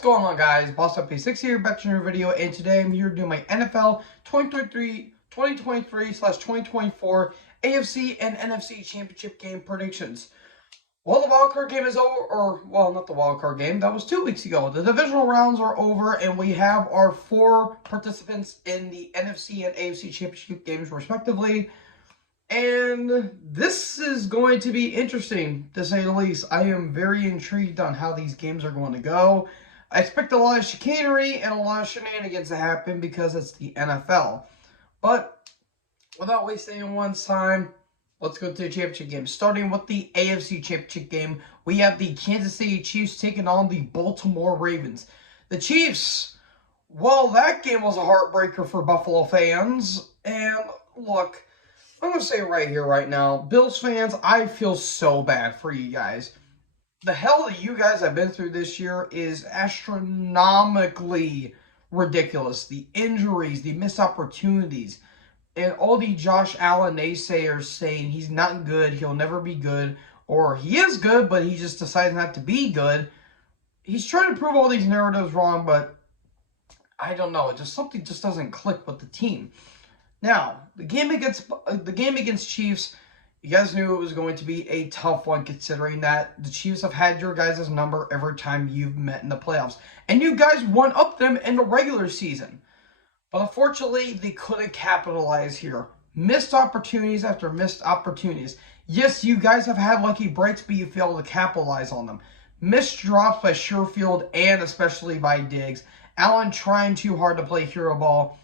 What's going on, guys? Boss Up P6 here, back to another video, and today I'm here to do my NFL 2023/2024 AFC and NFC Championship game predictions. Well, the wildcard game is over, well, not the wildcard game, that was 2 weeks ago. The divisional rounds are over, and we have our 4 participants in the NFC and AFC Championship games, respectively. And this is going to be interesting, to say the least. I am very intrigued on how these games are going to go. I expect a lot of chicanery and a lot of shenanigans to happen because it's the NFL. But without wasting anyone's time, let's go to the championship game. Starting with the AFC Championship game, we have the Kansas City Chiefs taking on the Baltimore Ravens. The Chiefs, well, that game was a heartbreaker for Buffalo fans. And look, I'm going to say it right here, right now, Bills fans, I feel so bad for you guys. The hell that you guys have been through this year is astronomically ridiculous. The injuries, the missed opportunities, and all the Josh Allen naysayers saying he's not good, he'll never be good, or he is good, but he just decides not to be good. He's trying to prove all these narratives wrong, but I don't know. Something just doesn't click with the team. Now, the game against Chiefs, you guys knew it was going to be a tough one, considering that the Chiefs have had your guys' number every time you've met in the playoffs. And you guys won up them in the regular season. But unfortunately, they couldn't capitalize here. Missed opportunities after missed opportunities. Yes, you guys have had lucky breaks, but you failed to capitalize on them. Missed drops by Sherfield and especially by Diggs. Allen trying too hard to play hero ball.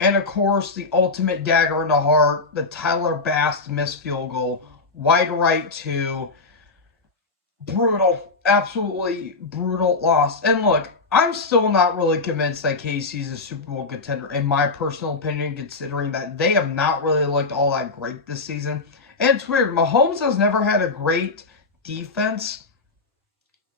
And, of course, the ultimate dagger in the heart, the Tyler Bass missed field goal. Wide right to brutal, absolutely brutal loss. And, look, I'm still not really convinced that KC's a Super Bowl contender, in my personal opinion, considering that they have not really looked all that great this season. And it's weird. Mahomes has never had a great defense.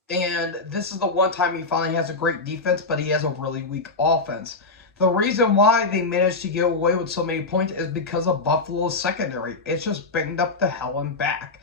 And this is the one time he finally has a great defense, but he has a really weak offense. The reason why they managed to get away with so many points is because of Buffalo's secondary. It's just banged up the hell and back.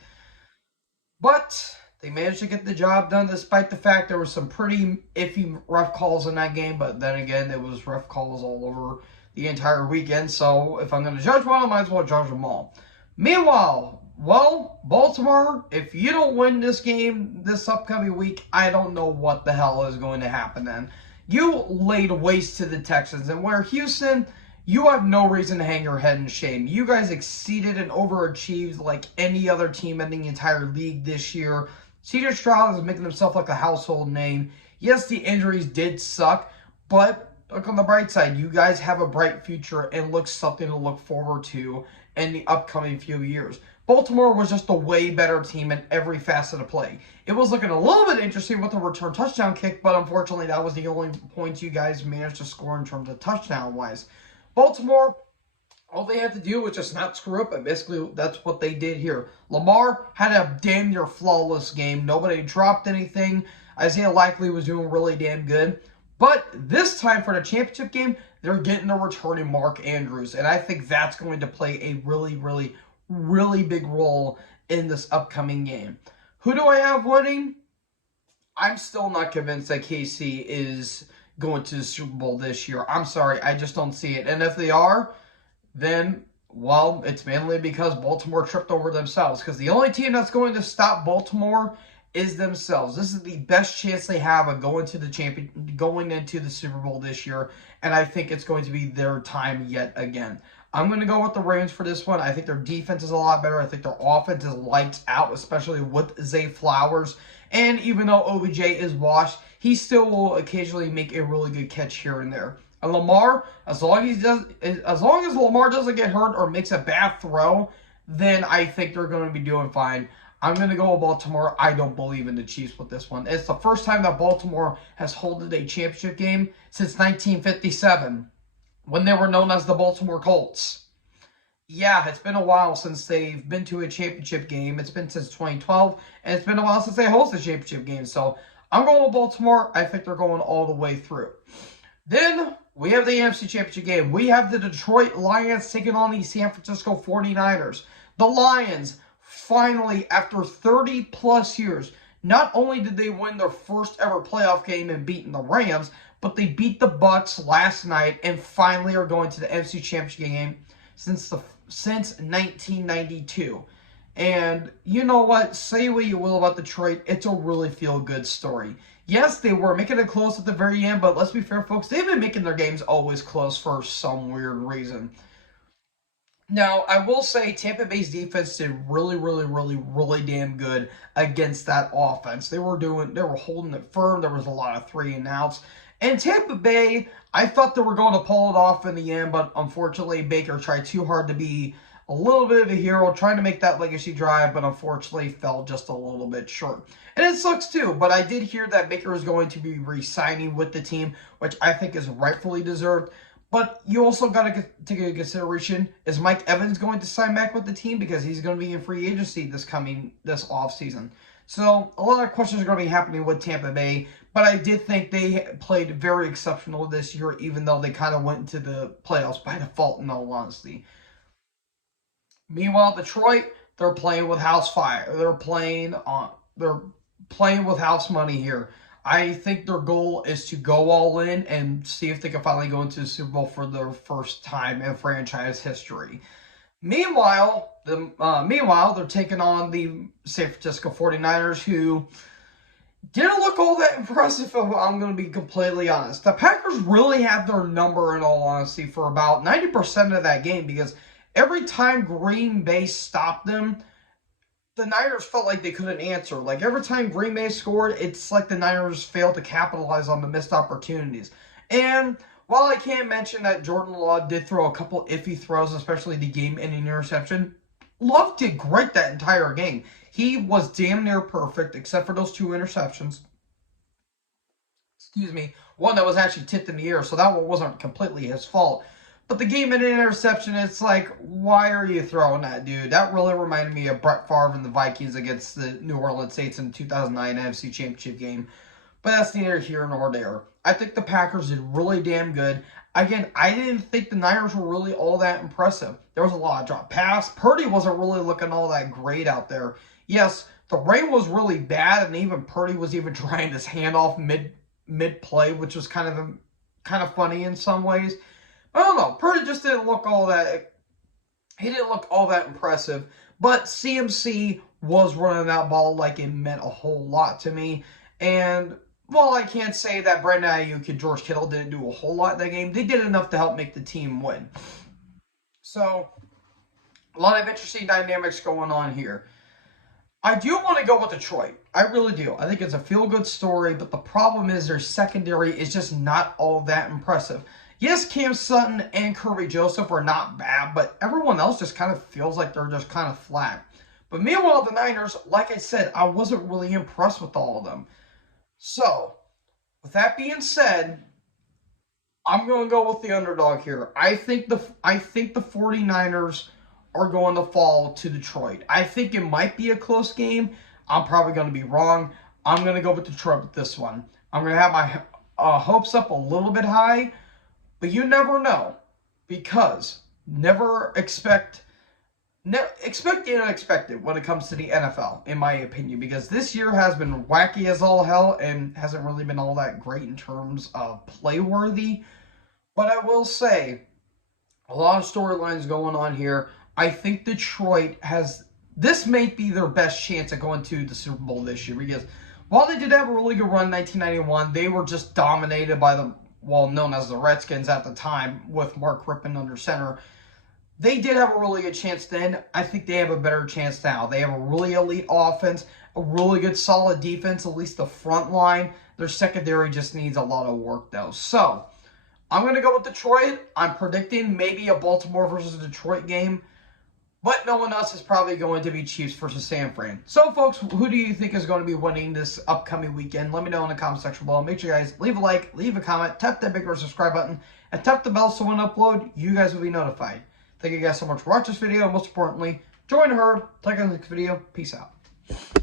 But they managed to get the job done despite the fact there were some pretty iffy ref calls in that game. But then again, there was ref calls all over the entire weekend. So if I'm going to judge one, I might as well judge them all. Meanwhile, well, Baltimore, if you don't win this game this upcoming week, I don't know what the hell is going to happen then. You laid waste to the Texans, and where Houston, you have no reason to hang your head in shame. You guys exceeded and overachieved like any other team in the entire league this year. C.J. Stroud is making himself like a household name. Yes, the injuries did suck, but look on the bright side. You guys have a bright future and look something to look forward to in the upcoming few years. Baltimore was just a way better team in every facet of play. It was looking a little bit interesting with the return touchdown kick, but unfortunately that was the only points you guys managed to score in terms of touchdown-wise. Baltimore, all they had to do was just not screw up, and basically that's what they did here. Lamar had a damn near flawless game. Nobody dropped anything. Isaiah Likely was doing really damn good. But this time for the championship game, they're getting a returning Mark Andrews, and I think that's going to play a really big role in this upcoming game. Who do I have winning? I'm still not convinced that KC is going to the Super Bowl this year. I'm sorry, I just don't see it. And if they are, then, well, it's mainly because Baltimore tripped over themselves. Because the only team that's going to stop Baltimore is themselves. This is the best chance they have of going into the Super Bowl this year. And I think it's going to be their time yet again. I'm going to go with the Ravens for this one. I think their defense is a lot better. I think their offense is lights out, especially with Zay Flowers. And even though OBJ is washed, he still will occasionally make a really good catch here and there. And Lamar, as long as Lamar doesn't get hurt or makes a bad throw, then I think they're going to be doing fine. I'm going to go with Baltimore. I don't believe in the Chiefs with this one. It's the first time that Baltimore has held a championship game since 1957. When they were known as the Baltimore Colts. Yeah, it's been a while since they've been to a championship game. It's been since 2012, and it's been a while since they hosted a championship game. So I'm going with Baltimore. I think they're going all the way through. Then we have the AFC Championship game. We have the Detroit Lions taking on the San Francisco 49ers. The Lions, finally, after 30-plus years, Not only did they win their first ever playoff game and beating the Rams, but they beat the Bucks last night and finally are going to the NFC Championship game since 1992. And you know what? Say what you will about Detroit, it's a really feel-good story. Yes, they were making it close at the very end, but let's be fair, folks, they've been making their games always close for some weird reason. Now, I will say Tampa Bay's defense did really damn good against that offense. They were holding it firm. There was a lot of 3-and-outs. And Tampa Bay, I thought they were going to pull it off in the end, but unfortunately, Baker tried too hard to be a little bit of a hero, trying to make that legacy drive, but unfortunately fell just a little bit short. And it sucks too, but I did hear that Baker is going to be re-signing with the team, which I think is rightfully deserved. But you also got to take into consideration, is Mike Evans going to sign back with the team? Because he's going to be in free agency this offseason. So a lot of questions are going to be happening with Tampa Bay. But I did think they played very exceptional this year, even though they kind of went into the playoffs by default, in all honesty. Meanwhile, Detroit, they're playing with house fire. They're playing with house money here. I think their goal is to go all in and see if they can finally go into the Super Bowl for their first time in franchise history. Meanwhile, they're taking on the San Francisco 49ers, who didn't look all that impressive, if I'm going to be completely honest. The Packers really had their number, in all honesty, for about 90% of that game, because every time Green Bay stopped them, the Niners felt like they couldn't answer. Like, every time Green Bay scored, it's like the Niners failed to capitalize on the missed opportunities. And while I can't mention that Jordan Love did throw a couple iffy throws, especially the game-ending interception, Love did great that entire game. He was damn near perfect, except for those 2 interceptions. Excuse me. One that was actually tipped in the air, so that one wasn't completely his fault. But the game-ending interception, it's like, why are you throwing that, dude? That really reminded me of Brett Favre and the Vikings against the New Orleans Saints in the 2009 NFC Championship game. But that's neither here nor there. I think the Packers did really damn good. Again, I didn't think the Niners were really all that impressive. There was a lot of drop pass. Purdy wasn't really looking all that great out there. Yes, the rain was really bad, and even Purdy was even trying this handoff mid-play, which was kind of funny in some ways. I don't know. Purdy just didn't look all that. He didn't look all that impressive. But CMC was running that ball like it meant a whole lot to me. And while I can't say that Brandon Ayuk and George Kittle didn't do a whole lot in that game, they did enough to help make the team win. So, a lot of interesting dynamics going on here. I do want to go with Detroit. I really do. I think it's a feel-good story, but the problem is their secondary is just not all that impressive. Yes, Cam Sutton and Kirby Joseph are not bad, but everyone else just kind of feels like they're just kind of flat. But meanwhile, the Niners, like I said, I wasn't really impressed with all of them. So, with that being said, I'm going to go with the underdog here. I think the 49ers are going to fall to Detroit. I think it might be a close game. I'm probably going to be wrong. I'm going to go with Detroit with this one. I'm going to have my hopes up a little bit high. But you never know, because expect the unexpected when it comes to the NFL, in my opinion, because this year has been wacky as all hell and hasn't really been all that great in terms of play-worthy. But I will say, a lot of storylines going on here. I think Detroit this may be their best chance at going to the Super Bowl this year, because while they did have a really good run in 1991, they were just dominated by known as the Redskins at the time, with Mark Rypien under center. They did have a really good chance then. I think they have a better chance now. They have a really elite offense, a really good solid defense, at least the front line. Their secondary just needs a lot of work, though. So, I'm going to go with Detroit. I'm predicting maybe a Baltimore versus Detroit game. But no one else is probably going to be Chiefs versus San Fran. So, folks, who do you think is going to be winning this upcoming weekend? Let me know in the comment section below. Make sure you guys leave a like, leave a comment, tap that big red subscribe button, and tap the bell so when I upload, you guys will be notified. Thank you guys so much for watching this video, and most importantly, join the herd. Take on the next video. Peace out.